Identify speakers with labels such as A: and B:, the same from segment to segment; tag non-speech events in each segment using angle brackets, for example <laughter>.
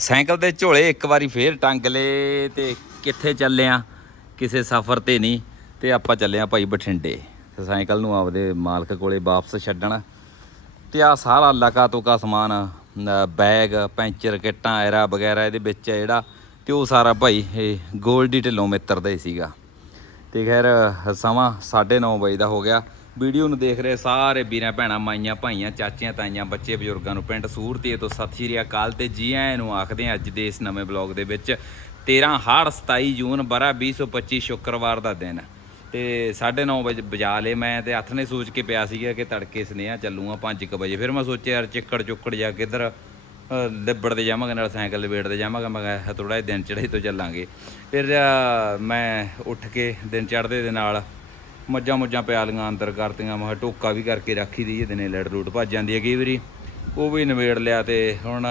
A: Cycle ਦੇ ਝੋਲੇ ਇੱਕ ਵਾਰੀ ਫੇਰ ਟੰਗ ਲਏ ਤੇ ਕਿੱਥੇ ਚੱਲੇ ਆ ਕਿਸੇ ਸਫ਼ਰ ਤੇ ਨਹੀਂ ਤੇ ਆਪਾਂ ਚੱਲੇ ਆ ਭਾਈ ਬਠਿੰਡੇ। ਤੇ ਸਾਈਕਲ ਨੂੰ ਆਪਦੇ ਮਾਲਕ ਕੋਲੇ ਵਾਪਸ ਛੱਡਣ। ਤੇ ਆ ਸਾਰਾ ਲਕਾ ਤੋਕਾ ਸਮਾਨ ਬੈਗ, ਪੈਂਚਰ ਕਿੱਟਾਂ, ਐਰਾ ਵਗੈਰਾ ਇਹਦੇ ਵਿੱਚ ਆ ਜਿਹੜਾ, ਤੇ ਉਹ ਸਾਰਾ ਭਾਈ ਇਹ ਗੋਲਡੀ ਢਿੱਲੋਂ ਮਿੱਤਰ ਦਾ ਹੀ ਸੀਗਾ। ਤੇ ਖੈਰ, ਸਮਾਂ 9:30 ਵਜੇ ਦਾ ਹੋ ਗਿਆ। ਵੀਡੀਓ ਨੂੰ ਦੇਖ ਰਹੇ ਸਾਰੇ ਵੀਰਾਂ, ਭੈਣਾਂ, ਮਾਈਆਂ, ਭਾਈਆਂ, ਚਾਚੀਆਂ, ਤਾਈਆਂ, ਬੱਚੇ, ਬਜ਼ੁਰਗਾਂ ਨੂੰ ਪਿੰਡ ਸੂਰਤੀਏ ਤੋਂ ਸਤਿ ਸ਼੍ਰੀ ਅਕਾਲ ਤੇ ਜੀ ਆਇਆਂ ਨੂੰ ਆਖਦੇ ਹਾਂ ਅੱਜ ਦੇ ਇਸ ਨਵੇਂ ਬਲੌਗ ਦੇ ਵਿੱਚ 13 ਹਾੜ 27 ਜੂਨ ਬਰਾ 2025 ਸ਼ੁੱਕਰਵਾਰ ਦਾ ਦਿਨ। ਤੇ 9:30 ਵਜੇ ਬਜਾ ਲਏ ਮੈਂ ਤੇ ਹੱਥ ਨੇ ਸੋਚ ਕੇ ਪਿਆ ਸੀਗਾ ਕਿ ਤੜਕੇ ਸਨੇਹਾ ਚੱਲੂਗਾ 5:00 ਵਜੇ। ਫਿਰ ਮੈਂ ਸੋਚਿਆ ਯਾਰ ਚਿੱਕੜ ਚੁੱਕੜ ਜਾ ਕੇ ਇੱਧਰ ਲਿਬੜਦੇ ਜਾਵਾਂਗੇ, ਨਾਲ ਸਾਈਕਲ ਲਵੇੜਦੇ ਜਾਵਾਂਗਾ, ਮੈਂ ਕਿਹਾ ਥੋੜਾ ਜਿਹਾ ਦਿਨ ਚੜ੍ਹਾਈ ਤੋਂ ਚੱਲਾਂਗੇ। ਫਿਰ ਮੈਂ ਉੱਠ ਕੇ ਦਿਨ ਚੜ੍ਹਦੇ ਦੇ ਨਾਲ ਮੱਝਾਂ ਮੁੱਝਾਂ ਪਿਆਲੀਆਂ ਅੰਦਰ ਕਰਤੀਆਂ, ਮੈਂ ਕਿਹਾ ਟੋਕਾ ਵੀ ਕਰਕੇ ਰੱਖੀ ਦੀ ਇਹਦੇ ਨੇ ਲੜ ਲੂਟ ਭੱਜ ਜਾਂਦੀ ਹੈ ਕਈ ਵਾਰੀ। ਉਹ ਵੀ ਨਵੇੜ ਲਿਆ ਤੇ ਹੁਣ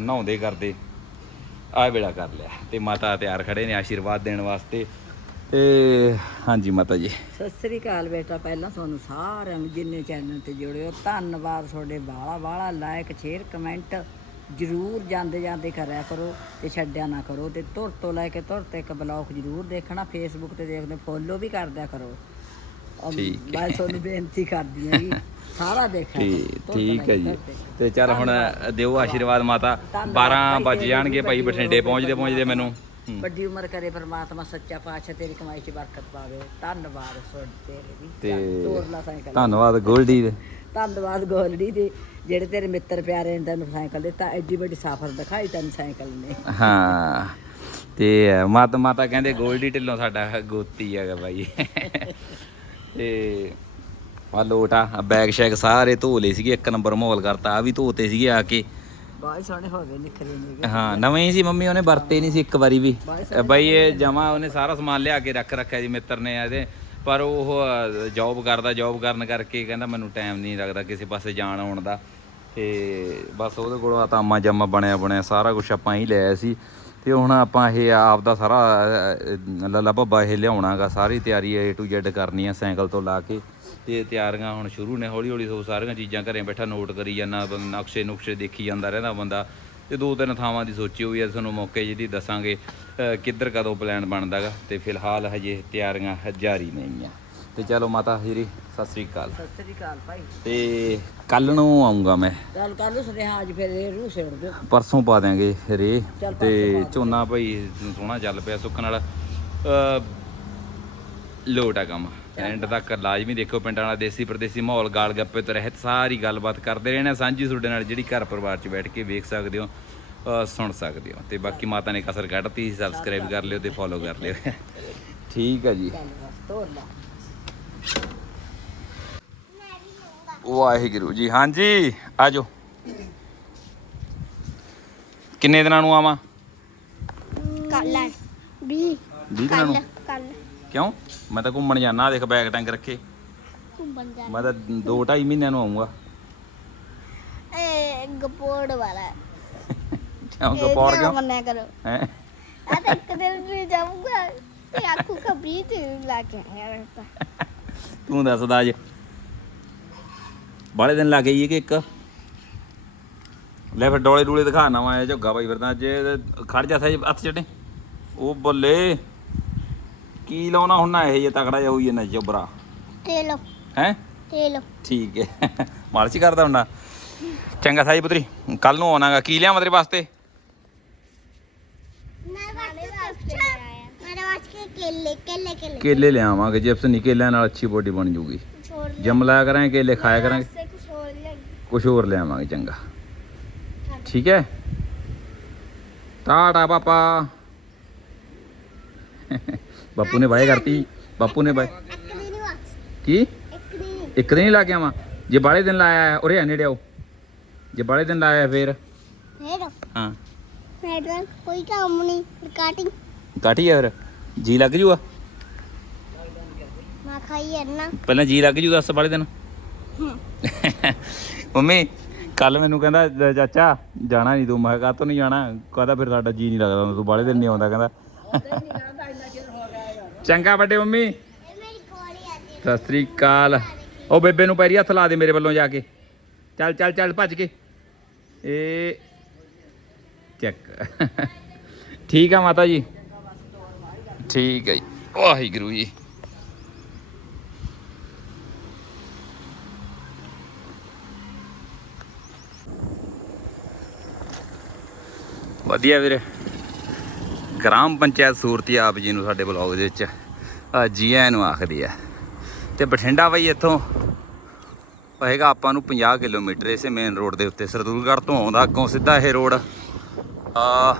A: ਨਹਾਉਂਦੇ ਕਰਦੇ। ਆ ਵੇਲਾ ਕਰ ਲਿਆ ਤੇ ਮਾਤਾ ਤਿਆਰ ਖੜੇ ਨੇ ਆਸ਼ੀਰਵਾਦ ਦੇਣ ਵਾਸਤੇ। ਤੇ ਹਾਂਜੀ ਮਾਤਾ ਜੀ।
B: ਸਤਿ ਸ੍ਰੀ ਅਕਾਲ ਬੇਟਾ, ਪਹਿਲਾਂ ਤੁਹਾਨੂੰ ਸਾਰਿਆਂ ਨੂੰ ਜਿੰਨੇ ਚੈਨਲ ਤੇ ਜੁੜੇ ਹੋ, ਧੰਨਵਾਦ ਤੁਹਾਡੇ ਬਾਲਾ ਬਾਲਾ ਲਾਇਕ, ਸ਼ੇਅਰ, ਕਮੈਂਟ ਜਰੂਰ ਜਾਂਦੇ ਜਾਂਦੇ ਕਰਿਆ ਕਰੋ ਤੇ ਛੱਡਿਆ ਨਾ ਕਰੋ ਤੇ ਤੁਰ ਤੋਂ ਲੈ ਕੇ ਧੁਰ ਤੱਕ ਬਲੌਗ ਜਰੂਰ ਦੇਖਣਾ ਫੇਸਬੁੱਕ ਤੇ ਦੇਖਦੇ, ਫੋਲੋ ਵੀ ਕਰਦਿਆ ਕਰੋ।
A: ਠੀਕ
B: ਮੈਂ ਤੁਹਾਨੂੰ ਬੇਨਤੀ ਕਰਦੀ ਹਾਂ ਜੀ <laughs> ਸਾਰਾ ਦੇਖਿਆ ਕਰੋ,
A: ਠੀਕ ਠੀਕ ਹੈ ਜੀ। ਤੇ ਚੱਲ ਹੁਣ ਦਿਓ ਆਸ਼ੀਰਵਾਦ ਮਾਤਾ।
B: ਧੰਨਵਾਦ
A: 12
B: ਭਾਈ,
A: ਵੱਜ
B: ਤੇਰੀ
A: ਜਾਣਗੇ ਭਾਈ ਬਠਿੰਡੇ ਪਹੁੰਚਦੇ ਪਹੁੰਚਦੇ ਮੈਨੂੰ। ਹੂੰ।
B: ਵੱਡੀ ਉਮਰ ਕਰੇ ਪਰਮਾਤਮਾ ਸੱਚਾ ਪਾਤਸ਼ਾਹ ਤੇਰੀ ਕਮਾਈ 'ਚ ਬਰਕਤ ਪਾਵੇ। ਧੰਨਵਾਦ ਤੁਹਾਡੇ ਤੇਰੇ ਵੀ।
A: ਤੇ
B: ਸਾਈਕਲ
A: ਧੰਨਵਾਦ ਗੋਲਡੀ ਦੇ।
B: ਧੰਨਵਾਦ ਗੋਲਡੀ ਦੇ ਜਿਹੜੇ ਤੇਰੇ ਮਿੱਤਰ ਪਿਆਰੇ ਨੇ ਤੈਨੂੰ ਸਾਈਕਲ ਦਿੱਤਾ ਐਡੀ ਵੱਡੀ ਸਫ਼ਰ ਦਿਖਾਈ ਤੈਨੂੰ ਸਾਈਕਲ ਨੇ।
A: ਹਾਂ ਤੇ ਮਾਤਾ ਮਾਤਾ ਕਹਿੰਦੇ ਗੋਲਡੀ ਢਿੱਲੋਂ ਸਾਡਾ ਗੋਤੀ ਹੈਗਾ ਬਾਈ <laughs> ਤੇ ਆ ਲੋਟਾ ਬੈਗ ਸ਼ੈਗ ਸਾਰੇ ਧੋ ਲਏ ਸੀਗੇ ਇੱਕ ਨੰਬਰ ਮਾਹੌਲ ਕਰਤਾ ਆ ਵੀ ਧੋਤੇ ਸੀਗੇ ਆ ਕੇ।
B: ਬਹੁਤ ਸੋਹਣੇ ਹੋ ਗਏ ਨਿਖਰੇ ਨੇ
A: ਹਾਂ ਨਵੇਂ ਹੀ ਸੀ ਮੰਮੀ ਉਹਨੇ ਵਰਤੇ ਨਹੀਂ ਸੀ ਇੱਕ ਵਾਰੀ ਵੀ। ਬਾਈ ਇਹ ਜਮਾ ਉਹਨੇ ਸਾਰਾ ਸਮਾਨ ਲਿਆ ਕੇ ਰੱਖ ਰੱਖਿਆ ਜੀ ਮਿੱਤਰ ਨੇ ਇਹਦੇ। ਪਰ ਉਹ ਜੌਬ ਕਰਦਾ ਜੌਬ ਕਰਨ ਕਰਕੇ ਕਹਿੰਦਾ ਮੈਨੂੰ ਟਾਈਮ ਨਹੀਂ ਲੱਗਦਾ ਕਿਸੇ ਪਾਸੇ ਜਾਣ ਆਉਣ ਦਾ। ਤੇ ਬਸ ਉਹਦੇ ਕੋਲ ਆ ਤਾਮਾ ਜਮਾ ਬਣਿਆ ਬਣਿਆ ਸਾਰਾ ਕੁਝ ਆਪਾਂ ਹੀ ਲਿਆ ਸੀ। ਤੇ ਹੁਣ ਆਪਾਂ ਇਹ ਆਪ ਦਾ ਸਾਰਾ ਲੱਲਾ ਭੱਬਾ ਇਹ ਲਿਆਉਣਾਗਾ, ਸਾਰੀ ਤਿਆਰੀ ਏ ਟੂ Z ਕਰਨੀ ਆ ਸਾਈਕਲ ਤੋਂ ਲਾ ਕੇ। ਤੇ ਤਿਆਰੀਆਂ ਹੁਣ ਸ਼ੁਰੂ ਨੇ ਹੌਲੀ ਹੌਲੀ ਸੋ ਸਾਰੀਆਂ ਚੀਜ਼ਾਂ ਘਰੇ ਬੈਠਾ ਨੋਟ ਕਰੀ ਜਾਂਦਾ ਨਕਸ਼ੇ ਨੁਕਸ਼ੇ ਦੇਖੀ ਜਾਂਦਾ ਰਹਿੰਦਾ ਬੰਦਾ। ਤੇ ਦੋ ਤਿੰਨ ਥਾਵਾਂ ਦੀ ਸੋਚੀ ਹੋਈ ਹੈ ਤੁਹਾਨੂੰ ਮੌਕੇ ਜਿਹਦੀ ਦੱਸਾਂਗੇ ਕਿੱਧਰ ਕਦੋਂ ਪਲਾਨ ਬਣਦਾਗਾ। ਤੇ ਫਿਲਹਾਲ ਹਜੇ ਤਿਆਰੀਆਂ ਜਾਰੀ ਨਹੀਂ ਆ ਤੇ ਚਲੋ ਮਾਤਾ ਜੀ ਸਤਿ ਸ੍ਰੀ ਅਕਾਲ।
B: ਸਤਿ ਸ੍ਰੀ ਅਕਾਲ ਭਾਈ।
A: ਤੇ ਕੱਲ ਨੂੰ ਆਉਂਗਾ ਮੈਂ।
B: ਚੱਲ ਕੱਲ ਨੂੰ ਸੁਨੇਹਾ ਅੱਜ ਫਿਰ ਇਹ ਰੂਹ ਸੇੜ ਦਿਓ।
A: ਪਰਸੋਂ ਪਾ ਦਿਆਂਗੇ ਰੇ
B: ਚੱਲ
A: ਤੇ ਝੋਨਾ ਭਾਈ ਸੋਹਣਾ ਚੱਲ ਪਿਆ ਸੁੱਖ ਨਾਲ ਅ, ਲੋਟ ਆ ਕੰਮ। ਐਂਡ ਤੱਕ ਲਾਜ਼ਮੀ ਦੇਖੋ ਪਿੰਡਾਂ ਵਾਲਾ ਦੇਸੀ ਪ੍ਰਦੇਸੀ ਮਾਹੌਲ ਗਾਲ ਗੱਪੇ ਤੋਂ ਰਹਿਤ ਸਾਰੀ ਗੱਲਬਾਤ ਕਰਦੇ ਰਹਿਣਾ ਸਾਂਝੀ ਤੁਹਾਡੇ ਨਾਲ ਜਿਹੜੀ ਘਰ ਪਰਿਵਾਰ 'ਚ ਬੈਠ ਕੇ ਵੇਖ ਸਕਦੇ ਹੋ ਸੁਣ ਸਕਦੇ ਹੋ। ਤੇ ਬਾਕੀ ਮਾਤਾ ਨੇ ਕਸਰ ਕੱਢਤੀ ਸਬਸਕ੍ਰਾਈਬ ਕਰ ਲਿਓ ਤੇ ਫੋਲੋ ਕਰ ਲਿਓ। <laughs> ਠੀਕ ਹੈ ਜੀ।
B: ਚੱਲ ਬਸ ਤੋਰ ਲਾ।
A: ਵਾਹਿਗੁਰੂ ਜੀ ਹਾਂਜੀ ਆਜੋ। ਕਿੰਨੇ ਦਿਨਾਂ ਨੂੰ ਆਵਾਂ?
C: ਕੱਲ ਵੀ
A: 20 ਦਿਨਾਂ ਨੂੰ?
C: ਕੱਲ
A: ਕਿਉਂ? ਮੈਂ ਤਾਂ ਘੁੰਮਣ ਜਾਣਾ ਦੇਖ ਬੈਗ ਟੰਗ ਰੱਖੇ।
C: ਘੁੰਮਣ ਜਾ
A: ਮੈਂ ਤਾਂ 2.5 ਮਹੀਨਿਆਂ ਨੂੰ ਆਉਂਗਾ
C: ਏ ਗਪੋੜ ਵਾਲਾ।
A: ਕਿਉਂ ਗਪੌੜ ਕਿਉਂ?
C: ਮੰਨਿਆ ਕਰੋ।
A: ਹੈ?
C: ਆ ਤਾਂ ਇੱਕ ਦਿਨ ਵੀ ਜਾਊਗਾ ਤੇ ਆਖੂ ਕਬਰੀ ਤੇ ਲਾ ਕੇ ਆਇਆ ਰਹਿਤਾ <laughs>
A: ਤੂੰ ਦੱਸ ਦਾਜ ਬਾਲੇ ਦਿਨ ਲੱਗ ਗਈ ਕਿ ਇੱਕ? ਲੈ ਫਿਰ ਡੋਲੇ ਡੂਲੇ ਦਿਖਾ ਨਵਾਂ ਇਹ ਝੁੱਗਾ ਭਾਈ ਫਿਰਦਾ ਜੇ ਖੜ ਜਾ ਸਹੀ ਹੱਥ ਚੜੇ ਉਹ ਬੱਲੇ ਕੀ ਲਾਉਣਾ ਹੁੰਨਾ ਇਹ ਜੇ ਤਕੜਾ ਜਿਹਾ ਹੋਈ ਜਾਂਦਾ ਜਬਰਾ।
C: ਤੇਲੋ।
A: ਹੈ?
C: ਤੇਲੋ।
A: ਠੀਕ ਹੈ। ਮਾਲਸ਼ ਕਰਦਾ ਹੁੰਦਾ। ਚੰਗਾ ਸਾਈ ਪੁੱਤਰੀ ਕੱਲ ਨੂੰ ਆਉਣਾਗਾ ਕੀ ਲਿਆਵਾਂ ਤੇਰੇ ਵਾਸਤੇ
C: ਮੈਂ ਵਾਸਤੇ ਆਇਆ ਮੇਰੇ ਵਾਸਤੇ ਕੇਲੇ ਕੇਲੇ ਕੇਲੇ।
A: ਕੇਲੇ ਲਿਆਵਾਂਗੇ ਜਿਪਸ ਨਹੀਂ ਕੇਲਿਆਂ ਨਾਲ ਅੱਛੀ ਬੋਡੀ ਬਣ ਜੂਗੀ।
C: ਛੋੜ
A: ਜਿਮ ਲਾਇਆ ਕਰਾਂਗੇ ਕੇਲੇ ਖਾਇਆ ਕਰਾਂਗੇ।
C: ਹੋਰ
A: ਕੁਝ ਹੋਰ ਲਿਆਵਾਂਗੇ ਚੰਗਾ। ਠੀਕ ਹੈ? ਟਾਟਾ ਪਾਪਾ। ਬਾਪੂ ਨੇ ਬਾਏ ਕਰਤੀ। ਬਾਪੂ ਨੇ ਬਾਏ
C: ਇੱਕ ਦਿਨ ਹੀ ਵਾਪਸ
A: ਕੀ?
C: ਇੱਕ ਦਿਨ ਹੀ।
A: ਇੱਕ ਦਿਨ ਹੀ ਲਾ ਕੇ ਆਵਾਂ। ਜੇ ਬਾਲੇ ਦਿਨ ਲਾਇਆ ਉਰੇ ਆ ਨੇੜੇ ਆਓ। ਜੇ ਬਾਲੇ ਦਿਨ ਲਾਇਆ ਫੇਰ।
C: ਫੇਰ?
A: ਹਾਂ।
C: ਮੈਡਮ ਕੋਈ ਕੰਮ ਨਹੀਂ ਰਿਕਾਰਡਿੰਗ
A: ਕਾਟੀ ਆ ਫਿਰ? ਜੀ ਲੱਗ ਜੂਗਾ?
C: ਮੈਂ ਖਾਈ ਨਾ।
A: ਪਹਿਲਾਂ ਜੀ ਲੱਗ ਜੂ ਦੱਸ ਬਾਲੇ ਦਿਨ। ਮੰਮੀ ਕੱਲ ਮੈਨੂੰ ਕਹਿੰਦਾ ਜ- ਚਾਚਾ ਜਾਣਾ ਨਹੀਂ ਤੂੰ। ਮੈਂ ਕਿਹਾ ਨਹੀਂ ਜਾਣਾ? ਕਹਿੰਦਾ ਫਿਰ ਸਾਡਾ ਜੀ ਨਹੀਂ ਲੱਗਦਾ ਤੂੰ ਬਾਲੇ ਦਿਨ ਨਹੀਂ ਆਉਂਦਾ। ਕਹਿੰਦਾ। ਚੰਗਾ ਵੱਡੇ ਮੰਮੀ।
C: ਇਹ ਮੇਰੀ ਕੋਲੀ ਆ ਜੀ।
A: ਸਤਿ ਸ੍ਰੀ ਅਕਾਲ। ਉਹ ਬੇਬੇ ਨੂੰ ਪੈਰੀ ਹੱਥ ਲਾ ਦੇ ਮੇਰੇ ਵੱਲੋਂ ਜਾ ਕੇ। ਚੱਲ ਚੱਲ ਚੱਲ ਭੱਜ ਕੇ। ਇਹ ਚੱਕ। ਠੀਕ ਆ ਮਾਤਾ ਜੀ। ਠੀਕ ਹੈ ਜੀ। ਵਾਹਿਗੁਰੂ ਜੀ। ਵਧੀਆ ਵੀਰੇ। ਗ੍ਰਾਮ ਪੰਚਾਇਤ ਸੂਰਤੀ ਆਪ ਜੀ ਨੂੰ ਸਾਡੇ ਬਲੌਗ ਦੇ ਵਿੱਚ ਜੀ ਆਇਆਂ ਨੂੰ ਆਖਦੀ ਆ ਤੇ ਬਠਿੰਡਾ ਬਈ ਇੱਥੋਂ ਹੋਏਗਾ ਆਪਾਂ ਨੂੰ 50 ਕਿਲੋਮੀਟਰ ਇਸੇ ਮੇਨ ਰੋਡ ਦੇ ਉੱਤੇ, ਸਰਦੂਲਗੜ੍ਹ ਤੋਂ ਆਉਂਦਾ ਅੱਗੋਂ ਸਿੱਧਾ ਇਹ ਰੋਡ ਆ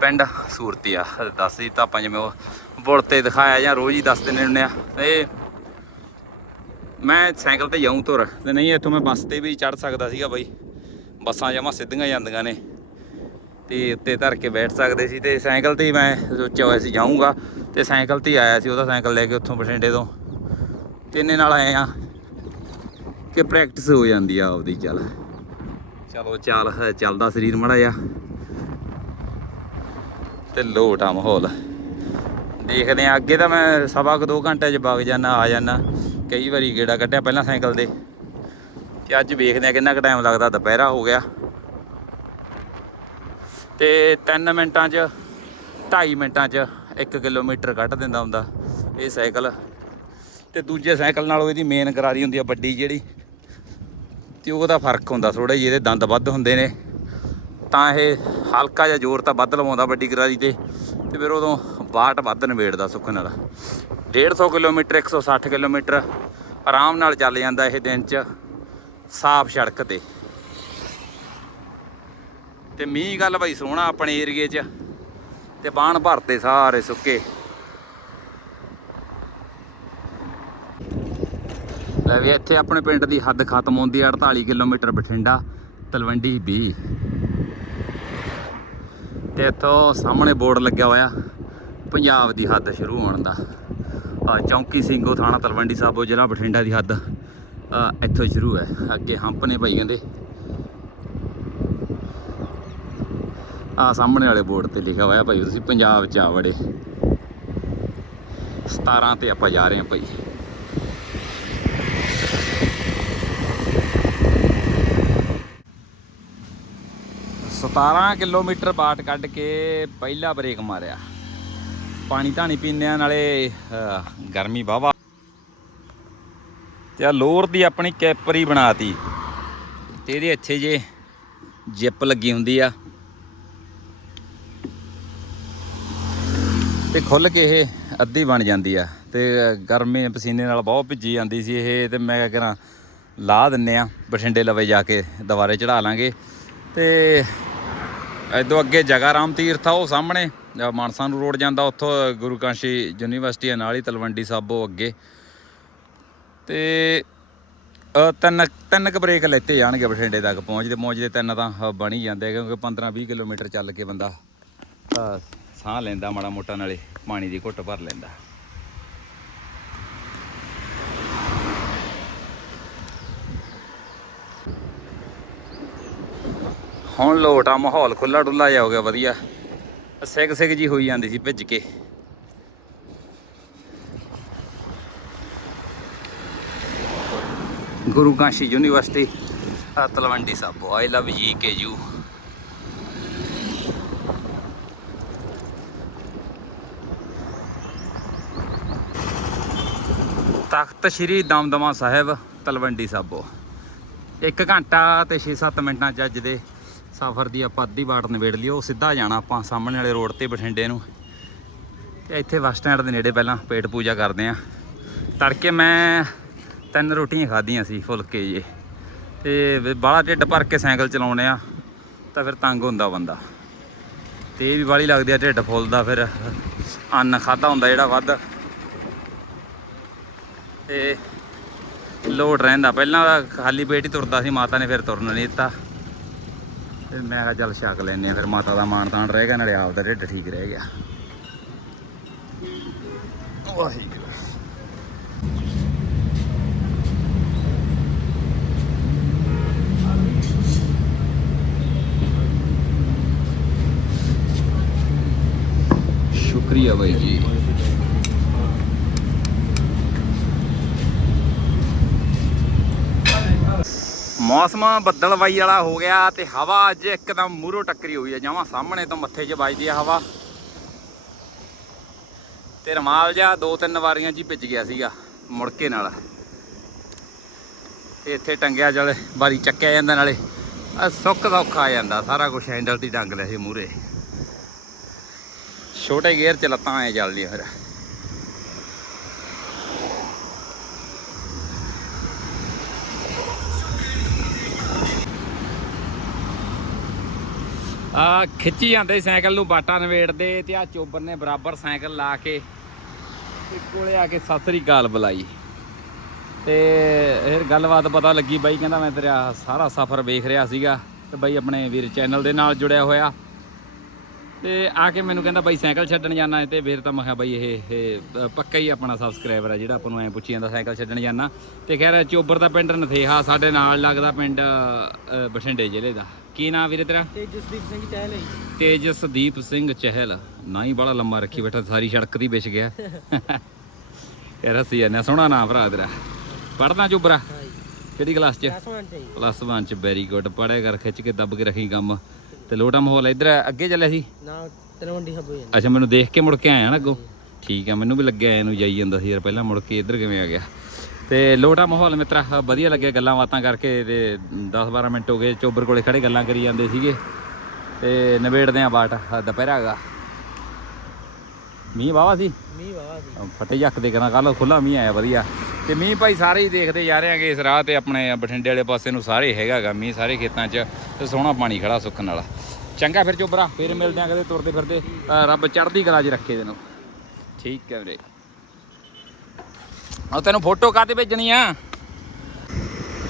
A: ਪਿੰਡ ਸੂਰਤੀ ਆ। ਦੱਸ ਦਿੱਤਾ ਆਪਾਂ ਜਿਵੇਂ ਉਹ ਬੁਲ ਤੇ ਦਿਖਾਇਆ ਜਾਂ ਰੋਜ਼ ਹੀ ਦੱਸ ਦਿੰਦੇ ਹੁੰਦੇ ਆ। ਤੇ ਮੈਂ ਸਾਈਕਲ ਤੇ ਜਾਊਂ ਤੁਰ। ਤੇ ਨਹੀਂ, ਇੱਥੋਂ ਮੈਂ ਬੱਸ ਤੇ ਵੀ ਚੜ ਸਕਦਾ ਸੀਗਾ ਬਾਈ। ਬੱਸਾਂ ਜਮਾ ਸਿੱਧੀਆਂ ਜਾਂਦੀਆਂ ਨੇ। ਤੇ ਉੱਤੇ ਧਰ ਕੇ ਬੈਠ ਸਕਦੇ ਸੀ। ਤੇ ਸਾਈਕਲ ਤੇ ਮੈਂ ਸੋਚਿਆ ਹੋਇਆ ਸੀ ਜਾਊਂਗਾ। ਤੇ ਸਾਈਕਲ ਤੇ ਹੀ ਆਇਆ ਸੀ, ਉਹਦਾ ਸਾਈਕਲ ਲੈ ਕੇ ਉੱਥੋਂ ਬਠਿੰਡੇ ਤੋਂ। ਤੇ ਇੰਨੇ ਨਾਲ ਆਏ ਆ ਕਿ ਪ੍ਰੈਕਟਿਸ ਹੋ ਜਾਂਦੀ ਆ ਆਪਦੀ, ਚੱਲ। ਚਲੋ, ਚੱਲ, ਚੱਲਦਾ ਸਰੀਰ ਮੜਾ ਜਾ ਤੇ ਲੋਟ ਆ ਮਾਹੌਲ। ਦੇਖਦੇ ਆ, ਅੱਗੇ ਤਾਂ ਮੈਂ ਸਵਾ ਕੁ ਦੋ ਘੰਟੇ 'ਚ ਵਗ ਜਾਣਾ ਆ ਜਾਣਾ ਕਈ ਵਾਰੀ ਗੇੜਾ ਕੱਢਿਆ ਪਹਿਲਾਂ ਸਾਈਕਲ ਦੇ ਤੇ ਅੱਜ ਵੇਖਦੇ ਆ ਕਿੰਨਾ ਕੁ ਟਾਈਮ ਲੱਗਦਾ, ਦੁਪਹਿਰਾ ਹੋ ਗਿਆ। ਤੇ 3 ਮਿੰਟਾਂ 'ਚ 2.5 ਮਿੰਟਾਂ 'ਚ 1 ਕਿਲੋਮੀਟਰ ਕੱਢ ਦਿੰਦਾ ਹੁੰਦਾ ਇਹ ਸਾਈਕਲ। ਤੇ ਦੂਜੇ ਸਾਈਕਲ ਨਾਲੋਂ ਇਹਦੀ ਮੇਨ ਕਰਾਰੀ ਹੁੰਦੀ ਆ ਵੱਡੀ ਜਿਹੜੀ। ਤੇ ਉਹਦਾ ਫ਼ਰਕ ਹੁੰਦਾ ਥੋੜਾ ਜਿਹਾ, ਇਹਦੇ ਦੰਦ ਵੱਧ ਹੁੰਦੇ ਨੇ। ਤਾਂ ਇਹ ਹਲਕਾ ਜਿਹਾ ਜ਼ੋਰ ਤਾਂ ਵੱਧ ਲਵਾਉਂਦਾ ਵੱਡੀ ਕਰਾਰੀ ਤੇ ਤੇ ਫਿਰ ਉਦੋਂ ਬਾਟ ਵੱਧ ਨਵੇੜਦਾ ਸੁੱਖ ਨਾਲ। 150 ਕਿਲੋਮੀਟਰ 160 ਕਿਲੋਮੀਟਰ ਆਰਾਮ ਨਾਲ ਚੱਲ ਜਾਂਦਾ ਇਹ ਦਿਨ 'ਚ ਸਾਫ਼ ਸੜਕ ਤੇ। ਤੇ ਮੀਂਹ ਗੱਲ ਬਾਈ ਸੋਹਣਾ ਆਪਣੇ ਏਰੀਏ 'ਚ, ਤੇ ਬਾਣ ਭਰਤੇ ਸਾਰੇ ਸੁੱਕੇ। ਲੈ ਵੀ ਇੱਥੇ ਆਪਣੇ ਪਿੰਡ ਦੀ ਹੱਦ ਖਤਮ ਹੁੰਦੀ ਹੈ 48 ਕਿਲੋਮੀਟਰ ਬਠਿੰਡਾ, ਤਲਵੰਡੀ 20 ਤੇ ਇੱਥੋਂ ਸਾਹਮਣੇ ਬੋਰਡ ਲੱਗਿਆ ਹੋਇਆ, ਪੰਜਾਬ ਦੀ ਹੱਦ ਸ਼ੁਰੂ ਹੋਣ ਦਾ। ਆ ਚੌਂਕੀ ਸਿੰਘੋ ਥਾਣਾ ਤਲਵੰਡੀ ਸਾਬੋ, ਜ਼ਿਲ੍ਹਾ ਬਠਿੰਡਾ ਦੀ ਹੱਦ ਇੱਥੋਂ ਸ਼ੁਰੂ ਹੈ। ਅੱਗੇ ਹੰਪ ਨੇ ਭਾਈ ਕਹਿੰਦੇ। ਆ ਸਾਹਮਣੇ ਵਾਲੇ ਬੋਰਡ ਤੇ ਲਿਖਿਆ ਹੋਇਆ ਭਾਈ, ਤੁਸੀਂ ਪੰਜਾਬ ਚ ਆ ਵੜੇ। 17 ਤੇ ਆਪਾਂ ਜਾ ਰਹੇ ਹਾਂ ਭਾਈ। ਸਤਾਰਾਂ ਕਿਲੋਮੀਟਰ ਬਾਟ ਕੱਢ ਕੇ ਪਹਿਲਾ ਬ੍ਰੇਕ ਮਾਰਿਆ। ਪਾਣੀ ਧਾਣੀ ਪੀਂਦੇ ਆ ਨਾਲੇ ਗਰਮੀ ਵਾਹਵਾ। ਤੇ ਆ ਲੋਰ ਦੀ ਆਪਣੀ ਕੈਪਰੀ ਬਣਾਤੀ। ਤੇ ਇਹਦੇ ਇੱਥੇ ਜੇ ਜਿੱਪ ਲੱਗੀ ਹੁੰਦੀ ਆ। ਤੇ ਖੁੱਲ ਕੇ ਇਹ ਅੱਧੀ ਬਣ ਜਾਂਦੀ ਆ। ਤੇ ਗਰਮੀ ਪਸੀਨੇ ਨਾਲ ਬਹੁਤ ਭਿੱਜੀ ਜਾਂਦੀ ਸੀ ਇਹ, ਤੇ ਮੈਂ ਕਹਿੰਦਾ ਲਾ ਦਿੰਨੇ ਆ, ਬਠਿੰਡੇ ਲਵੇ ਜਾ ਕੇ ਦੁਬਾਰੇ ਚੜਾ ਲਾਂਗੇ। ਤੇ ਇਦੋਂ ਅੱਗੇ ਜਗਾ ਰਾਮ ਤੀਰਥ ਆ, ਉਹ ਸਾਹਮਣੇ ਅਹ ਮਾਨਸਾ ਨੂੰ ਰੋਡ ਜਾਂਦਾ, ਉੱਥੋਂ ਗੁਰੂ ਕਾਂਸ਼ੀ ਯੂਨੀਵਰਸਿਟੀ ਆ, ਨਾਲ ਹੀ ਤਲਵੰਡੀ ਸਾਬੋ ਅੱਗੇ। ਤੇ ਅਹ ਤਿੰਨ ਤਿੰਨ ਕੁ ਬ੍ਰੇਕ ਲੈਤੇ ਜਾਣਗੇ ਬਠਿੰਡੇ ਤੱਕ, ਪਹੁੰਚਦੇ ਪਹੁੰਚਦੇ ਤਿੰਨ ਤਾਂ ਬਣੀ ਜਾਂਦੇ ਕਿਉਂਕਿ 15 20 ਕਿਲੋਮੀਟਰ ਚੱਲ ਕੇ ਬੰਦਾ ਸਾਹ ਲੈਂਦਾ ਮਾੜਾ ਮੋਟਾ, ਨਾਲੇ ਪਾਣੀ ਦੀ ਘੁੱਟ ਭਰ ਲੈਂਦਾ। ਹੁਣ ਲੋਟ ਆ, ਮਾਹੌਲ ਖੁੱਲਾ ਡੁੱਲਾ ਜਿਹਾ ਹੋ ਗਿਆ, ਵਧੀਆ। ਸਿੱਗ ਸਿੱਗ ਜੀ ਹੋਈ ਜਾਂਦੀ ਸੀ ਭਿੱਜ ਕੇ। Guru Kashi university, Talwandi Sabo I love G K U Takht Sri Damdama Sahib, Talwandi Sabo. 1 ਘੰਟਾ ਤੇ 6-7 ਮਿੰਟਾਂ ਚ ਅੱਜ ਦੇ ਸਫ਼ਰ ਦੀ ਆਪਾਂ ਅੱਧੀ ਬਾਟ ਨਿਬੇੜ ਲਈ ਉਹ ਸਿੱਧਾ ਜਾਣਾ ਆਪਾਂ ਸਾਹਮਣੇ ਵਾਲੇ ਰੋਡ ਤੇ ਬਠਿੰਡੇ ਨੂੰ। ਤੇ ਇੱਥੇ ਬੱਸ ਸਟੈਂਡ ਦੇ ਨੇੜੇ ਪਹਿਲਾਂ ਪੇਟ ਪੂਜਾ ਕਰਦੇ ਆਂ। ਤੜਕੇ ਮੈਂ ਤਿੰਨ ਰੋਟੀਆਂ ਖਾਧੀਆਂ ਸੀ ਫੁਲਕੇ ਜੇ ਤੇ ਬਾਹਲਾ ਢਿੱਡ ਭਰ ਕੇ ਸਾਈਕਲ ਚਲਾਉਣੇ ਆ, ਤਾਂ ਫਿਰ ਤੰਗ ਹੁੰਦਾ ਬੰਦਾ। ਤੇ ਇਹ ਵੀ ਬਾਹਲੀ ਲੱਗਦੀ ਆ ਢਿੱਡ ਫੁੱਲਦਾ, ਫਿਰ ਅੰਨ ਖਾਦਾ ਹੁੰਦਾ ਜਿਹੜਾ ਵੱਧ। ਤੇ ਲੋਡ ਰਹਿੰਦਾ। ਪਹਿਲਾਂ ਤਾਂ ਖਾਲੀ ਪੇਟ ਹੀ ਤੁਰਦਾ ਸੀ, ਮਾਤਾ ਨੇ ਫਿਰ ਤੁਰਨ ਨਹੀਂ ਦਿੱਤਾ। ਤੇ ਮੈਂ ਕਿਹਾ ਚੱਲ ਛਕ ਲੈਨੇ ਆ ਫਿਰ ਮਾਤਾ ਦਾ ਮਾਣ ਤਾਣ ਰਹੇਗਾ ਨਾਲੇ ਆਪ ਦਾ ਢਿੱਡ ਠੀਕ ਰਹਿ ਗਿਆ। ਵਾਹਿਗੁਰੂ। ਸ਼ੁਕਰੀਆ ਬਾਈ ਜੀ। ਮੌਸਮ ਬੱਦਲਵਾਈ ਵਾਲਾ ਹੋ ਗਿਆ ਤੇ ਹਵਾ ਅੱਜ ਇੱਕਦਮ ਮੂਹਰੋਂ ਟੱਕਰੀ ਹੋਈ ਹੈ। ਜਮਾਂ ਸਾਹਮਣੇ ਤੋਂ ਮੱਥੇ 'ਚ ਵੱਜਦੀ ਆ ਹਵਾ। ਤੇ ਰਮਾਲ ਜਿਹਾ ਦੋ ਤਿੰਨ ਵਾਰੀਆਂ 'ਚ ਹੀ ਭਿੱਜ ਗਿਆ ਸੀਗਾ ਮੁੜਕੇ ਨਾਲ। ਤੇ ਇੱਥੇ ਟੰਗਿਆ ਜਲ, ਵਾਰੀ ਚੱਕਿਆ ਜਾਂਦਾ ਨਾਲੇ। ਆ ਸੁੱਕ ਦਾ ਆ ਜਾਂਦਾ, ਸਾਰਾ ਕੁਝ ਹੈਂਡਲ ਦੀ ਟੰਗ ਲੈ ਸੀ ਮੂਰੇ ਛੋਟੇ ਗੇਅਰ 'ਚ ਲੱਤਾਂ ਐ ਚੱਲਦੀਆਂ ਫਿਰ। ਆ ਖਿੱਚੀ ਜਾਂਦੇ ਸਾਈਕਲ ਨੂੰ ਬਾਟਾ ਨਵੇੜਦੇ ਤੇ ਆ ਚੋਬਰ ਨੇ ਬਰਾਬਰ ਸਾਈਕਲ ਲਾ ਕੇ ਤੇ ਕੋਲੇ ਆ ਕੇ ਸਤਿ ਸ੍ਰੀ ਅਕਾਲ ਬੁਲਾਈ। ਤੇ ਫਿਰ ਗੱਲਬਾਤ ਪਤਾ ਲੱਗੀ ਬਾਈ, ਕਹਿੰਦਾ ਮੈਂ ਤੇਰਾ ਸਾਰਾ ਸਫ਼ਰ ਵੇਖ ਰਿਹਾ ਸੀਗਾ ਤੇ ਬਾਈ ਆਪਣੇ ਵੀਰ ਚੈਨਲ ਦੇ ਨਾਲ ਜੁੜਿਆ ਹੋਇਆ। ਤੇ ਆ ਕੇ ਮੈਨੂੰ ਕਹਿੰਦਾ ਬਾਈ ਸਾਈਕਲ ਛੱਡਣ ਜਾਣਾ ਤੇ ਫਿਰ ਤਾਂ ਮੈਂ ਕਿਹਾ ਬਾਈ ਇਹ ਇਹ ਪੱਕਾ ਹੀ ਆਪਣਾ ਸਬਸਕ੍ਰਾਈਬਰ ਆ ਜਿਹੜਾ ਆਪਾਂ ਨੂੰ ਐ ਪੁੱਛੀ ਜਾਂਦਾ ਸਾਈਕਲ ਛੱਡਣ ਜਾਣਾ। ਤੇ ਖੈਰ ਚੋਬਰ ਦਾ ਪਿੰਡ ਨਥੇਹਾ, ਸਾਡੇ ਨਾਲ ਲੱਗਦਾ ਪਿੰਡ ਬਠਿੰਡੇ ਜ਼ਿਲ੍ਹੇ ਦਾ। ਕੀ ਨਾਮ ਵੀਰੇ ਤੇਰਾ?
D: ਤੇਜਸਦੀਪ ਸਿੰਘ ਚਹਿਲ ਹੈ
A: ਤੇਜਸਦੀਪ ਸਿੰਘ ਚਹਿਲ। ਨਾ ਹੀ ਬੜਾ ਲੰਮਾ ਰੱਖੀ ਬੈਠਾ ਸਾਰੀ ਸੜਕ ਦੀ ਵਿਛ ਗਿਆ। ਇਹ ਰਸੀ ਨੇ ਸੋਹਣਾ ਨਾਮ ਭਰਾ ਤੇਰਾ। ਪੜਦਾ ਚੁਬਰਾ ਕਿਹੜੀ ਕਲਾਸ ਚ?
D: ਚ
A: ਪਲੱਸ 1 ਚ ਵੈਰੀ ਗੁੱਡ ਪੜ੍ਹਿਆ ਕਰ ਖਿੱਚ ਕੇ ਦੱਬ ਕੇ ਰੱਖੀ ਕੰਮ। ਤੇ ਲੋਟਾ ਮਾਹੌਲ ਇੱਧਰ ਅੱਗੇ ਚੱਲਿਆ ਸੀ?
D: ਨਾ ਤਲਵੰਡੀ ਹੱਬੋ
A: ਅੱਛਾ ਮੈਨੂੰ ਦੇਖ ਕੇ ਮੁੜ ਕੇ ਆਇਆ ਨਾ ਅੱਗੋਂ। ਠੀਕ ਆ ਮੈਨੂੰ ਵੀ ਲੱਗਿਆ ਇਹਨੂੰ ਜਾਈ ਜਾਂਦਾ ਸੀ ਯਾਰ ਪਹਿਲਾਂ ਮੁੜ ਕੇ ਇੱਧਰ ਕਿਵੇਂ ਆ ਗਿਆ? ਤੇ ਲੋਟਾ ਮਾਹੌਲ ਮਿੱਤਰਾ ਵਧੀਆ ਲੱਗਿਆ ਗੱਲਾਂ ਬਾਤਾਂ ਕਰਕੇ ਤੇ 10 12 ਮਿੰਟ ਹੋ ਗਏ ਚੋਬਰ ਕੋਲੇ ਖੜੇ ਗੱਲਾਂ ਕਰੀ ਜਾਂਦੇ ਸੀਗੇ। ਤੇ ਨਵੇੜਦੇ ਆ ਬਾਟ ਆਹ ਦੁਪਹਿਰਾ ਹੈਗਾ। ਮੀਂਹ ਵਾਵਾ ਸੀ?
D: ਮੀਂਹ ਵਾਵਾ ਸੀ।
A: ਫਟੇ ਜੱਕ ਦੇ ਕਰਾਂ ਕੱਲ ਖੁੱਲਾ ਮੀਂਹ ਆਇਆ ਵਧੀਆ। ਤੇ ਮੀਂਹ ਭਾਈ ਸਾਰੇ ਹੀ ਦੇਖਦੇ ਜਾ ਰਹੇ ਆਂਗੇ ਇਸ ਰਾਹ ਤੇ ਆਪਣੇ ਬਠਿੰਡੇ ਵਾਲੇ ਪਾਸੇ ਨੂੰ ਸਾਰੇ ਹੈਗਾਗਾ ਮੀਂਹ ਸਾਰੇ ਖੇਤਾਂ 'ਚ ਤੇ ਸੋਹਣਾ ਪਾਣੀ ਖੜਾ ਸੁੱਕਣ ਵਾਲਾ। ਚੰਗਾ ਫਿਰ ਚੋਬਰਾ ਫਿਰ ਮਿਲਦੇ ਆਂ ਕਦੇ ਤੁਰਦੇ ਫਿਰਦੇ ਰੱਬ ਚੜ੍ਹਦੀ ਕਲਾ 'ਚ ਰੱਖੇ ਤੈਨੂੰ। ਠੀਕ ਹੈ ਵੀਰੇ। ਆ ਤੈਨੂੰ ਫੋਟੋ ਕਾਤੇ ਭੇਜਣੀ ਆ?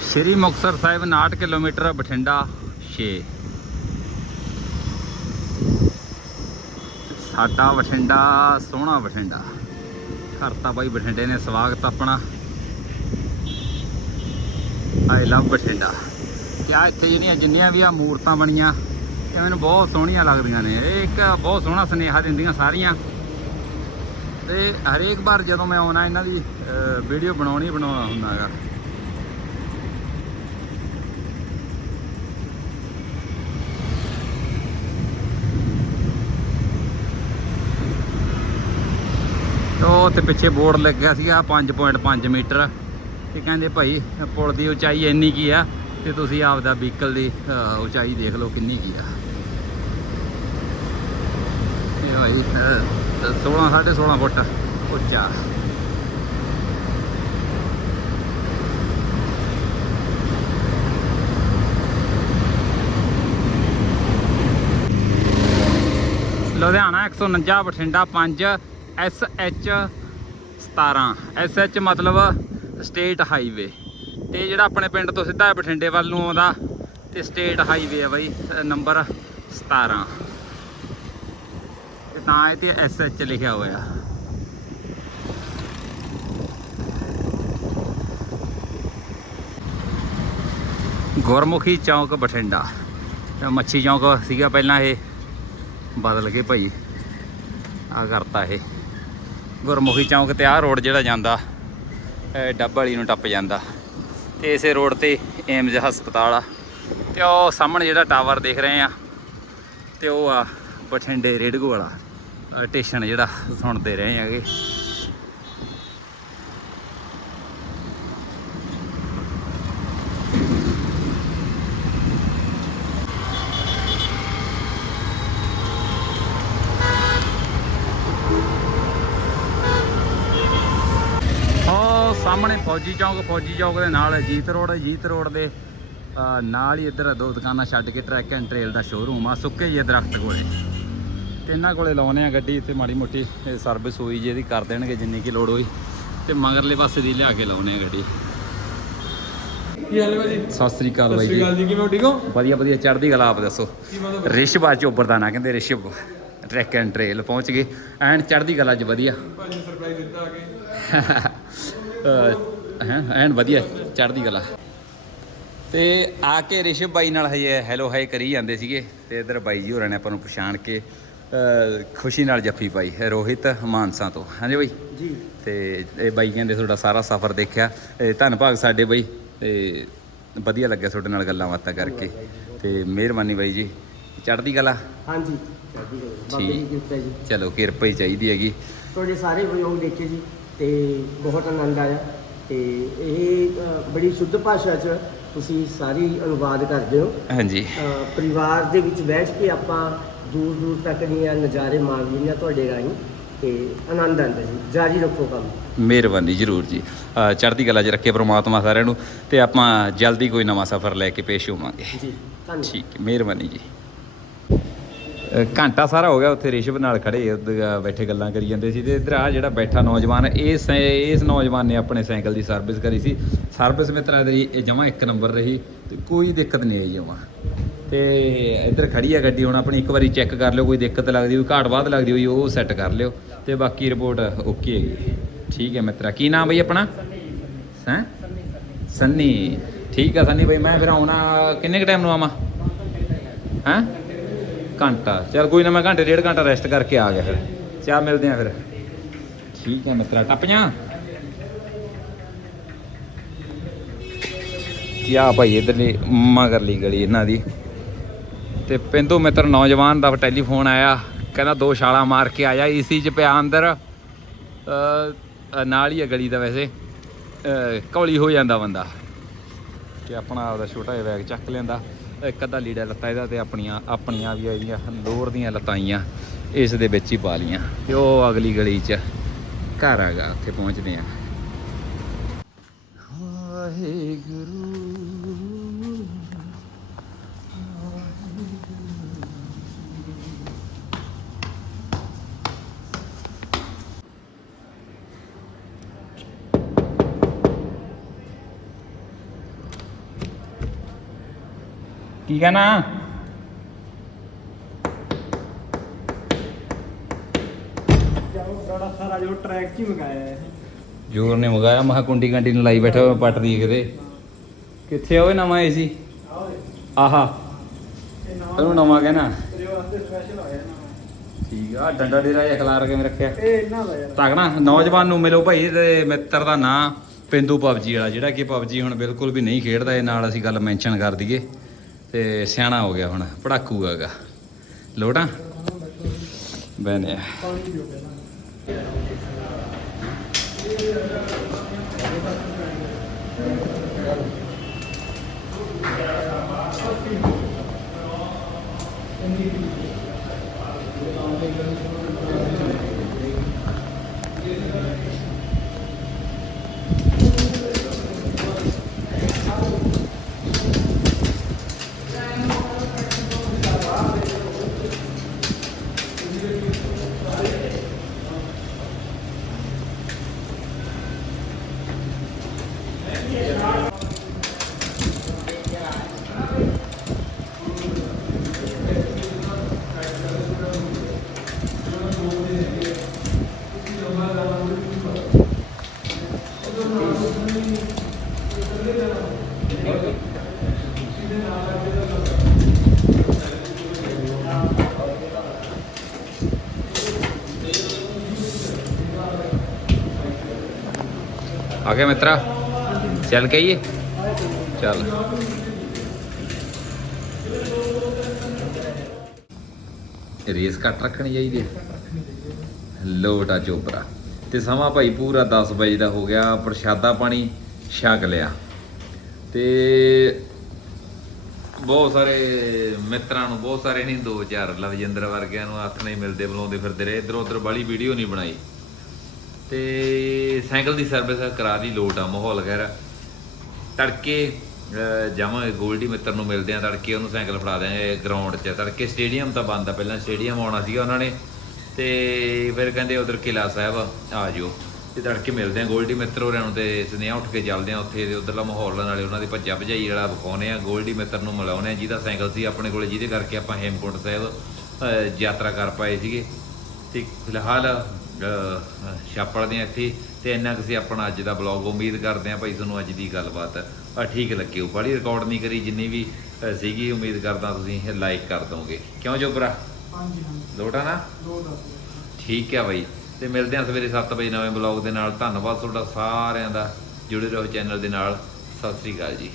A: ਸ਼੍ਰੀ ਮੁਕਤਸਰ ਸਾਹਿਬ 59 ਕਿਲੋਮੀਟਰ ਬਠਿੰਡਾ 6 ਸਾਡਾ ਬਠਿੰਡਾ, ਸੋਹਣਾ ਬਠਿੰਡਾ। ਕਰਤਾ ਤਾਂ ਬਾਈ ਬਠਿੰਡੇ ਨੇ, ਸਵਾਗਤ ਆਪਣਾ। I love Bathinda. ਕਿਆ ਇੱਥੇ ਜਿਹੜੀਆਂ ਜਿੰਨੀਆਂ ਵੀ ਆ ਮੂਰਤਾਂ ਬਣੀਆਂ, ਇਹ ਮੈਨੂੰ ਬਹੁਤ ਸੋਹਣੀਆਂ ਲੱਗਦੀਆਂ ਨੇ। ਇਹ ਇੱਕ ਬਹੁਤ ਸੋਹਣਾ ਸੁਨੇਹਾ ਦਿੰਦੀਆਂ ਸਾਰੀਆਂ। ਤੇ ਹਰੇਕ ਵਾਰ ਜਦੋਂ ਮੈਂ ਆਉਣਾ, ਇਹਨਾਂ ਦੀ ਵੀਡੀਓ ਬਣਾਉਣੀ ਬਣਾਉਣਾ ਹੁੰਦਾਗਾ। ਉਹ ਤੇ ਪਿੱਛੇ ਬੋਰਡ ਲੱਗਿਆ ਸੀਗਾ 5.5 ਮੀਟਰ। ਤੇ ਕਹਿੰਦੇ ਭਾਈ, ਪੁਲ ਦੀ ਉਚਾਈ ਇੰਨੀ ਕੀ ਆ, ਤੇ ਤੁਸੀਂ ਆਪਦਾ ਵਹੀਕਲ ਦੀ ਉਚਾਈ ਦੇਖ ਲਓ ਕਿੰਨੀ ਕੀ ਆ। ਇਹ ਭਾਈ 16 16.5 ਫੁੱਟ ਉੱਚਾ। ਲੁਧਿਆਣਾ 149 ਬਠਿੰਡਾ 5 SH 17 SH ਮਤਲਬ ਸਟੇਟ ਹਾਈਵੇ। ਤੇ ਜਿਹੜਾ ਆਪਣੇ ਪਿੰਡ ਤੋਂ ਸਿੱਧਾ ਬਠਿੰਡੇ ਵੱਲ ਨੂੰ ਆਉਂਦਾ, ਤੇ ਸਟੇਟ ਹਾਈਵੇ ਆ ਬਾਈ, ਨੰਬਰ 17 ਤਾਂ ਇਹ ਤੇ SH ਲਿਖਿਆ ਹੋਇਆ। ਗੁਰਮੁਖੀ ਚੌਂਕ ਬਠਿੰਡਾ। ਮੱਛੀ ਚੌਂਕ ਸੀਗਾ ਪਹਿਲਾਂ ਇਹ। ਬਦਲ ਕੇ ਭਾਈ ਆ ਕਰਤਾ ਇਹ। ਗੁਰਮੁਖੀ ਚੌਂਕ ਤੇ ਆਹ ਰੋਡ ਜਿਹੜਾ ਜਾਂਦਾ ਡੱਬ ਵਾਲੀ ਨੂੰ ਟੱਪ ਜਾਂਦਾ। ਤੇ ਇਸੇ ਰੋਡ ਤੇ ਏਮਜ਼ ਹਸਪਤਾਲ ਆ। ਤੇ ਉਹ ਸਾਹਮਣੇ ਜਿਹੜਾ ਟਾਵਰ ਦੇਖ ਰਹੇ ਆ, ਤੇ ਉਹ ਆ ਬਠਿੰਡੇ ਰੇਡਗੋ ਵਾਲਾ ਟੇਸ਼ਨ ਜਿਹੜਾ ਸੁਣਦੇ ਰਹੇ ਹੈਗੇ ਉਹ ਸਾਹਮਣੇ ਫੌਜੀ ਚੌਂਕ ਫੌਜੀ ਚੌਂਕ ਦੇ ਨਾਲ ਅਜੀਤ ਰੋਡ ਅਜੀਤ ਰੋਡ ਦੇ ਨਾਲ ਹੀ ਇੱਧਰ ਦੋ ਦੁਕਾਨਾਂ ਛੱਡ ਕੇ ਟਰੈਕ ਐਂਡ ਟ੍ਰੇਲ ਦਾ ਸ਼ੋਰੂਮ ਆ, ਸੁੱਕੇ ਜਿਹੇ ਦਰਖਤ ਕੋਲੇ। ਤੇ ਇਹਨਾਂ ਕੋਲੇ ਲਾਉਨੇ ਆ ਗੱਡੀ ਇੱਥੇ ਮਾੜੀ ਮੋਟੀ ਸਰਵਿਸ ਹੋਈ ਜੇ ਇਹਦੀ ਕਰ ਦੇਣਗੇ ਜਿੰਨੀ ਕੀ ਲੋੜ ਹੋਈ। ਤੇ ਮਗਰਲੇ ਪਾਸੇ ਦੀ ਲਿਆ ਕੇ ਲਾਉਨੇ ਆ ਗੱਡੀ।
D: ਕੀ ਹਾਲ ਹੈ ਭਾਜੀ?
A: ਸਤਿ ਸ੍ਰੀ ਅਕਾਲ ਬਾਈ ਜੀ।
D: ਗੱਲ ਜੀ ਕਿਵੇਂ ਹੋ ਠੀਕ ਹੋ?
A: ਵਧੀਆ ਵਧੀਆ ਚੜ੍ਹਦੀ ਕਲਾ ਆਪ ਦੱਸੋ। ਆ ਚੋਬਰ ਦਾ ਨਾਂ ਕਹਿੰਦੇ ਰਿਸ਼ਭ ਟਰੈਕ ਐਂਡ ਟ੍ਰੇਲ ਪਹੁੰਚ ਗਏ। ਐਨ ਚੜ੍ਹਦੀ ਕਲਾ 'ਚ ਵਧੀਆ।
D: ਭਾਜੀ ਸਰਪ੍ਰਾਈਜ਼ ਦਿੱਤਾ ਆ ਕੇ।
A: ਹੈ ਐਨ ਵਧੀਆ ਚੜ੍ਹਦੀ ਕਲਾ। ਤੇ ਆ ਕੇ ਰਿਸ਼ਭ ਬਾਈ ਨਾਲ ਹਜੇ ਹੈਲੋ ਹਾਈ ਕਰੀ ਜਾਂਦੇ ਸੀਗੇ। ਤੇ ਇਧਰ ਬਾਈ ਜੀ ਹੋਰਾਂ ਨੇ ਆਪਾਂ ਨੂੰ ਪਛਾਣ ਕੇ ਖੁਸ਼ੀ ਨਾਲ ਜੱਫੀ ਪਾਈ ਰੋਹਿਤ ਮਾਨਸਾ ਤੋਂ। ਹਾਂਜੀ ਬਾਈ?
D: ਜੀ।
A: ਤੇ ਇਹ ਬਾਈ ਕਹਿੰਦੇ ਤੁਹਾਡਾ ਸਾਰਾ ਸਫ਼ਰ ਦੇਖਿਆ। ਇਹ ਧੰਨ ਭਾਗ ਸਾਡੇ ਬਾਈ। ਤੇ ਵਧੀਆ ਲੱਗਿਆ ਤੁਹਾਡੇ ਨਾਲ ਗੱਲਾਂ ਬਾਤਾਂ ਕਰਕੇ। ਤੇ ਮਿਹਰਬਾਨੀ ਬਾਈ ਜੀ। ਚੜ੍ਹਦੀ ਕਲਾ?
E: ਹਾਂਜੀ। ਚੜ੍ਹਦੀ ਕਲਾ। ਬਾਬੇ ਦੀ
A: ਠੀਕ।
E: ਕਿਰਪਾ ਜੀ।
A: ਚਲੋ ਕਿਰਪਾ ਹੀ ਚਾਹੀਦੀ ਹੈਗੀ।
E: ਤੁਹਾਡੇ ਸਾਰੇ ਵਲੋਗ ਦੇਖੇ ਜੀ। ਤੇ ਬਹੁਤ ਆਨੰਦ ਆਇਆ। ਤੇ ਇਹ ਬੜੀ ਸ਼ੁੱਧ ਭਾਸ਼ਾ 'ਚ ਤੁਸੀਂ ਸਾਰੀ ਅਨੁਵਾਦ ਕਰਦੇ ਹੋ।
A: ਹਾਂਜੀ।
E: ਪਰਿਵਾਰ ਦੇ ਵਿੱਚ ਬੈਠ ਕੇ ਆਪਾਂ ਦੂਰ ਦੂਰ ਤੱਕ ਦੀਆਂ ਨਜ਼ਾਰੇ ਮਾਣ ਹਾਂ ਤੁਹਾਡੇ ਰਾਹੀਂ ਤੇ ਆਨੰਦ ਆਉਂਦਾ ਜੀ। ਜਾਰੀ ਰੱਖੋ ਕੰਮ।
A: ਮਿਹਰਬਾਨੀ ਜਰੂਰ ਜੀ। ਅ, ਚੜ੍ਹਦੀ ਕਲਾ 'ਚ ਰੱਖੇ ਪ੍ਰਮਾਤਮਾ ਸਾਰਿਆਂ ਨੂੰ ਤੇ ਆਪਾਂ ਜਲਦੀ ਕੋਈ ਨਵਾਂ ਸਫ਼ਰ ਲੈ ਕੇ ਪੇਸ਼ ਹੋਵਾਂਗੇ।
E: ਜੀ ਧੰਨਵਾਦ।
A: ਠੀਕ ਹੈ ਮਿਹਰਬਾਨੀ ਜੀ। ਅ, ਘੰਟਾ ਸਾਰਾ ਹੋ ਗਿਆ ਉੱਥੇ ਰਿਸ਼ਵ ਨਾਲ ਖੜੇ ਉੱਧਰ, ਅ, ਬੈਠੇ ਗੱਲਾਂ ਕਰੀ ਜਾਂਦੇ ਸੀ ਤੇ ਇਧਰ ਆ ਜਿਹੜਾ ਬੈਠਾ ਨੌਜਵਾਨ ਇਹ ਸੈ- ਇਸ ਨੌਜਵਾਨ ਨੇ ਆਪਣੇ ਸਾਈਕਲ ਦੀ ਸਰਵਿਸ ਕਰੀ ਸੀ। ਸਰਵਿਸ ਮਿੱਤਰਾ ਦੀ ਇਹ ਜਮਾ ਇੱਕ ਨੰਬਰ ਰਹੀ ਤੇ ਕੋਈ ਦਿੱਕਤ ਨਹੀਂ ਆਈ ਜਮਾ। ਤੇ ਇੱਧਰ ਖੜੀ ਆ ਗੱਡੀ, ਹੁਣ ਆਪਣੀ ਇੱਕ ਵਾਰੀ ਚੈੱਕ ਕਰ ਲਿਓ, ਕੋਈ ਦਿੱਕਤ ਲੱਗਦੀ ਹੋਈ ਘਾਟ ਬਾਅਦ ਲੱਗਦੀ ਹੋਈ, ਉਹ ਸੈੱਟ ਕਰ ਲਿਓ ਤੇ ਬਾਕੀ ਰਿਪੋਰਟ ਓਕੇ ਹੈਗੀ ਠੀਕ ਹੈ ਮਿੱਤਰਾ, ਕੀ ਨਾਮ ਬਈ ਆਪਣਾ? ਹੈਂ? ਸੰਨੀ। ਠੀਕ ਆ ਸੰਨੀ ਬਈ, ਮੈਂ ਫਿਰ ਆਉਣਾ, ਕਿੰਨੇ ਕ ਟਾਈਮ ਨੂੰ ਆਵਾਂ? ਹੈਂ? ਘੰਟਾ। ਚਲ ਕੋਈ ਨਾ, ਮੈਂ ਘੰਟੇ, ਡੇਢ ਘੰਟਾ ਰੈਸਟ ਕਰਕੇ ਆ ਗਿਆ ਫਿਰ। ਚਾਹ ਮਿਲਦੇ ਆ ਫਿਰ। ਠੀਕ ਹੈ ਮਿੱਤਰਾ, ਟੱਪੀਆਂ? ਯਾ ਭਾਈ, ਇਧਰਲੀ ਮਗਰਲੀ ਗਲੀ ਇਹਨਾਂ ਦੀ। ਤੇ ਪਿੰਦੂ ਮਿੱਤਰ ਨੌਜਵਾਨ ਦਾ ਟੈਲੀਫੋਨ ਆਇਆ ਕਹਿੰਦਾ ਦੋ ਛਾਲਾਂ ਮਾਰ ਕੇ ਆਇਆ ਈਸੀ ਚ ਪਿਆ ਅੰਦਰ। ਨਾਲ ਹੀ ਹੈ ਗਲੀ ਦਾ ਵੈਸੇ। ਅ, ਕੌਲੀ ਹੋ ਜਾਂਦਾ ਬੰਦਾ। ਤੇ ਆਪਣਾ ਆਪਦਾ ਛੋਟਾ ਜਿਹਾ ਬੈਗ ਚੱਕ ਲੈਂਦਾ। ਇੱਕ ਅੱਧਾ ਲੀੜਾ ਲੱਤਾ ਇਹਦਾ ਤੇ ਆਪਣੀਆਂ ਆਪਣੀਆਂ ਵੀ ਇਹਦੀਆਂ ਲੋਰ ਦੀਆਂ ਲਤਾਈਆਂ ਇਸ ਦੇ ਵਿੱਚ ਹੀ ਪਾ ਲੀਆਂ ਤੇ ਉਹ ਅਗਲੀ ਗਲੀ 'ਚ ਘਰ ਆਗਾ ਉੱਥੇ ਪਹੁੰਚਦੇ ਆ। ਵਾਹਿਗੁਰੂ। ਕੀ ਕਹਿਣਾ
E: ਬੜਾ ਸਾਰਾ ਜੋ ਟਰੈਕ 'ਚ ਹੀ ਮੰਗਾਇਆ ਹੈ।
A: ਜੋਰ ਨੇ ਮਗਾਇਆ ਮਹਾ ਕੁੰਡੀ ਕੰਡੀ ਨੂੰ ਲਾਈ ਬੈਠਾ ਪੱਟ ਦੀ ਕਿਤੇ। ਕਿੱਥੇ ਓਏ ਨਵਾਂ ਏਸੀ? ਆਹਾ। ਤੈਨੂੰ ਨਵਾਂ ਕਹਿਣਾ।
E: ਨਾ
A: ਠੀਕ ਆ ਡੰਡਾ ਡੇਰਾ ਜਿਹਾ ਖਲਾਰ ਕੇ ਰੱਖਿਆ।
E: ਇਹ ਇਹਨਾਂ ਦਾ ਯਾਰ।
A: ਤਗਣਾ ਨੌਜਵਾਨ ਨੂੰ ਮਿਲੋ ਭਾਈ ਤੇ ਮਿੱਤਰ ਦਾ ਨਾਂ ਪਿੰਦੂ ਪਬਜੀ ਵਾਲਾ ਜਿਹੜਾ ਕਿ ਪਬਜੀ ਹੁਣ ਬਿਲਕੁਲ ਵੀ ਨਹੀਂ ਖੇਡਦਾ ਇਹ ਨਾਲ ਅਸੀਂ ਗੱਲ ਮੈਂਸ਼ਨ ਕਰ ਦਈਏ। ਤੇ ਸਿਆਣਾ ਹੋ ਗਿਆ ਹੁਣ ਪੜਾਕੂ ਹੈਗਾ ਲੋਟਾਂ ਬੈਨੇ
E: ਪਾਣੀ ਦਿਓ
A: ਆ ਗਿਆ ਮਿੱਤਰਾ ਚੱਲ ਕੇ ਆਈਏ ਚੱਲ ਰੇਸ ਕੱਟ ਰੱਖਣੀ ਚਾਹੀਦੀ ਹੈ ਲੋਟਾ ਚੋਪਰਾ ਤੇ ਸਮਾਂ ਭਾਈ ਪੂਰਾ 10 ਵਜੇ ਦਾ ਹੋ ਗਿਆ, ਪ੍ਰਸ਼ਾਦਾ ਪਾਣੀ ਛਕ ਲਿਆ। ਤੇ ਬਹੁਤ ਸਾਰੇ ਮਿੱਤਰਾਂ ਨੂੰ, ਬਹੁਤ ਸਾਰੇ ਨਹੀਂ, ਦੋ ਚਾਰ ਲਵਜਿੰਦਰ ਵਰਗਿਆਂ ਨੂੰ ਹੱਥ ਨਹੀਂ ਮਿਲਦੇ, ਬੁਲਾਉਂਦੇ ਫਿਰਦੇ ਰਹੇ। ਇਧਰ ਉਧਰ ਬਾਲੀ ਵੀਡੀਓ ਨਹੀਂ ਬਣਾਈ। ਤੇ ਸਾਈਕਲ ਦੀ ਸਰਵਿਸ ਕਰਾ ਦੀ ਲੋਟ ਆ, ਮਾਹੌਲ ਵਗੈਰਾ ਤੜਕੇ ਜਾਵਾਂਗੇ, ਗੋਲਡੀ ਮਿੱਤਰ ਨੂੰ ਮਿਲਦੇ ਆ, ਤੜਕੇ ਉਹਨੂੰ ਸਾਈਕਲ ਫੜਾ ਦਿਆਂਗੇ ਗਰਾਊਂਡ 'ਚ। ਤੜਕੇ ਸਟੇਡੀਅਮ ਤਾਂ ਬੰਦ ਆ, ਪਹਿਲਾਂ ਸਟੇਡੀਅਮ ਆਉਣਾ ਸੀਗਾ ਉਹਨਾਂ ਨੇ। ਤੇ ਫਿਰ ਕਹਿੰਦੇ ਉਧਰ ਕਿਲਾ ਸਾਹਿਬ ਆ ਜਿਓ ਤੇ ਤੜਕੇ ਮਿਲਦੇ ਆ ਗੋਲਡੀ ਮਿੱਤਰ ਹੋਰਾਂ ਨੂੰ ਤੇ ਸਨੇਹਾ ਉੱਠ ਕੇ ਚੱਲਦੇ ਆ ਉੱਥੇ ਦੇ ਉਧਰਲਾ ਮਾਹੌਲ ਨਾਲੇ ਉਹਨਾਂ ਦੀ ਭੱਜਾ ਭਜਾਈ ਵਾਲਾ ਵਿਖਾਉਨੇ ਆ। ਗੋਲਡੀ ਮਿੱਤਰ ਨੂੰ ਮਿਲਾਉਨੇ ਆ ਜਿਹਦਾ ਸਾਈਕਲ ਸੀ ਆਪਣੇ ਕੋਲੇ ਜਿਹਦੇ ਕਰਕੇ ਆਪਾਂ ਹੇਮਕੁੰਟ ਸਾਹਿਬ ਯਾਤਰਾ ਕਰ ਪਾਏ ਸੀਗੇ। ਤੇ ਫਿਲਹਾਲ ਅਹ, ਛਾਪੜ ਦੀਆਂ ਇੱਥੇ ਤੇ ਇੰਨਾ ਕੁ ਸੀ ਆਪਣਾ ਅੱਜ ਦਾ ਬਲੌਗ। ਉਮੀਦ ਕਰਦੇ ਆ ਭਾਈ ਤੁਹਾਨੂੰ ਅੱਜ ਦੀ ਗੱਲਬਾਤ ਠੀਕ ਲੱਗੀ ਉਹ ਬੜੀ ਰਿਕਾਰਡ ਨਹੀਂ ਕਰੀ ਜਿੰਨੀ ਵੀ ਸੀਗੀ। ਉਮੀਦ ਕਰਦਾ ਤੁਸੀਂ ਲਾਈਕ ਕਰ ਦੋਗੇ। ਕਿਉਂ ਜੋਬਰਾ?
E: ਹਾਂਜੀ ਹਾਂਜੀ।
A: ਲੋਟਾ ਨਾ?
E: ਦੋ ਦੱਸ
A: ਠੀਕ ਹੈ ਬਾਈ। ਤੇ ਮਿਲਦੇ ਹਾਂ ਸਵੇਰੇ 7 ਵਜੇ ਨਵੇਂ ਬਲੌਗ ਦੇ ਨਾਲ। ਧੰਨਵਾਦ ਤੁਹਾਡਾ ਸਾਰਿਆਂ ਦਾ ਜੁੜੇ ਰਹੋ ਚੈਨਲ ਦੇ ਨਾਲ। ਸਤਿ ਸ੍ਰੀ ਅਕਾਲ ਜੀ।